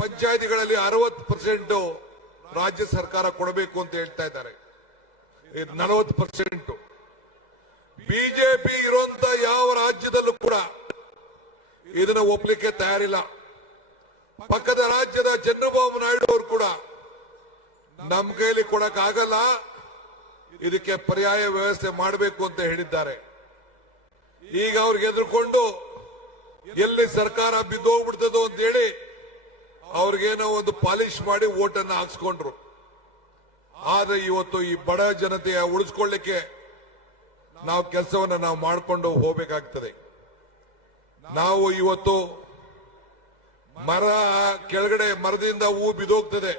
ಪಂಚಾಯತಿಗಳಲ್ಲಿ 60% ರಾಜ್ಯ ಸರ್ಕಾರ ಕೊಡಬೇಕು ಅಂತ ಹೇಳ್ತಾ ಇದ್ದಾರೆ. 40% ಬಿಜೆಪಿ ಇರುವಂತ ಯಾವ ರಾಜ್ಯದಲ್ಲೂ ಕೂಡ ಇದನ್ನ ಒಪ್ಪಲಿಕ್ಕೆ ತಯಾರಿಲ್ಲ. ಪಕ್ಕದ ರಾಜ್ಯದ ಚಂದ್ರಬಾಬು ನಾಯ್ಡು ಅವರು ಕೂಡ ನಮ್ಮ ಕೈಲಿ ಕೊಡಕ್ ಆಗಲ್ಲ, ಇದಕ್ಕೆ ಪರ್ಯಾಯ ವ್ಯವಸ್ಥೆ ಮಾಡಬೇಕು ಅಂತ ಹೇಳಿದ್ದಾರೆ. ಈಗ ಅವ್ರಿಗೆ ಎದುರುಕೊಂಡು ಎಲ್ಲಿ ಸರ್ಕಾರ ಬಿದ್ದೋಗ್ಬಿಡ್ತದೋ ಅಂತ ಹೇಳಿ ಅವ್ರಿಗೇನೋ ಒಂದು ಪಾಲಿಶ್ ಮಾಡಿ ಓಟನ್ನ ಹಾಕ್ಸ್ಕೊಂಡ್ರು. ಆದ್ರೆ ಇವತ್ತು ಈ ಬಡ ಜನತೆಯ ಉಳಿಸ್ಕೊಳ್ಳಿಕ್ಕೆ ನಾವು ಕೆಲಸವನ್ನ ನಾವು ಮಾಡಿಕೊಂಡು ಹೋಗಬೇಕಾಗ್ತದೆ. ನಾವು ಇವತ್ತು ಮರ ಕೆಳಗಡೆ ಮರದಿಂದ ಹೂ ಬಿದ್ದೋಗ್ತದೆ,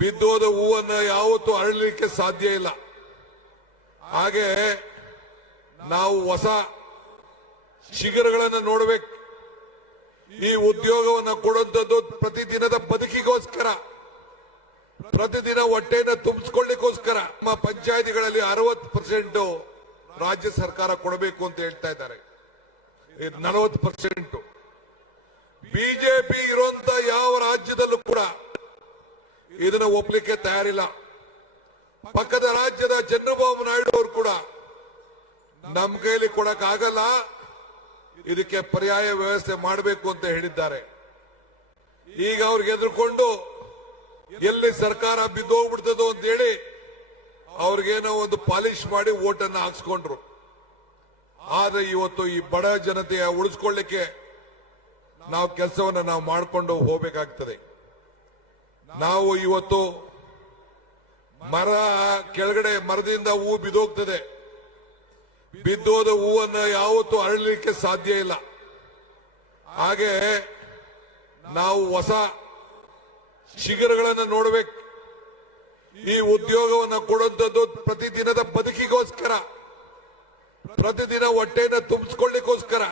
ಬಿದ್ದೋದ ಹೂವನ್ನು ಯಾವತ್ತೂ ಅರಳಲಿಕ್ಕೆ ಸಾಧ್ಯ ಇಲ್ಲ. ಹಾಗೆ ನಾವು ಹೊಸ ಶಿಖರಗಳನ್ನು ನೋಡಬೇಕು. ಈ ಉದ್ಯೋಗವನ್ನು ಕೊಡುವಂಥದ್ದು ಪ್ರತಿದಿನದ ಬದುಕಿಗೋಸ್ಕರ, ಪ್ರತಿದಿನ ಹೊಟ್ಟೆಯನ್ನು ತುಂಬಿಸ್ಕೊಳ್ಳಿಕ್ಕೋಸ್ಕರ. ನಮ್ಮ ಪಂಚಾಯತಿಗಳಲ್ಲಿ 60% ರಾಜ್ಯ ಸರ್ಕಾರ ಕೊಡಬೇಕು ಅಂತ ಹೇಳ್ತಾ ಇದ್ದಾರೆ. 40% ಬಿಜೆಪಿ ಇರುವಂತ ಯಾವ ರಾಜ್ಯದಲ್ಲೂ ಕೂಡ ಇದನ್ನ ಒಪ್ಪಲಿಕ್ಕೆ ತಯಾರಿಲ್ಲ. ಪಕ್ಕದ ರಾಜ್ಯದ ಚಂದ್ರಬಾಬು ನಾಯ್ಡು ಅವರು ಕೂಡ ನಮ್ಮ ಕೈಲಿ ಕೊಡಕ್ ಆಗಲ್ಲ, ಇದಕ್ಕೆ ಪರ್ಯಾಯ ವ್ಯವಸ್ಥೆ ಮಾಡಬೇಕು ಅಂತ ಹೇಳಿದ್ದಾರೆ. ಈಗ ಅವ್ರಿಗೆ ಎದುರುಕೊಂಡು ಎಲ್ಲಿ ಸರ್ಕಾರ ಬಿದ್ದೋಗ್ಬಿಡ್ತದೋ ಅಂತ ಹೇಳಿ ಅವ್ರಿಗೇನೋ ಒಂದು ಪಾಲಿಶ್ ಮಾಡಿ ಓಟನ್ನ ಹಾಕ್ಸ್ಕೊಂಡ್ರು. ಆದ್ರೆ ಇವತ್ತು ಈ ಬಡ ಜನತೆಯ ಉಳಿಸ್ಕೊಳ್ಳಿಕ್ಕೆ ನಾವು ಕೆಲಸವನ್ನ ನಾವು ಮಾಡಿಕೊಂಡು ಹೋಗಬೇಕಾಗ್ತದೆ. ನಾವು ಇವತ್ತು ಮರ ಕೆಳಗಡೆ ಮರದಿಂದ ಹೂ ಬಿದ್ದೋಗ್ತದೆ, ಬಿದ್ದೋದ ಹೂವನ್ನು ಯಾವತ್ತೂ ಅರಳಲಿಕ್ಕೆ ಸಾಧ್ಯ ಇಲ್ಲ. ಹಾಗೆ ನಾವು ಹೊಸ ಶಿಖರಗಳನ್ನು ನೋಡಬೇಕು. ಈ ಉದ್ಯೋಗವನ್ನು ಕೊಡುವಂಥದ್ದು ಪ್ರತಿದಿನದ ಬದುಕಿಗೋಸ್ಕರ, ಪ್ರತಿದಿನ ಹೊಟ್ಟೆಯನ್ನು ತುಂಬಿಸ್ಕೊಳ್ಳಿಕ್ಕೋಸ್ಕರ.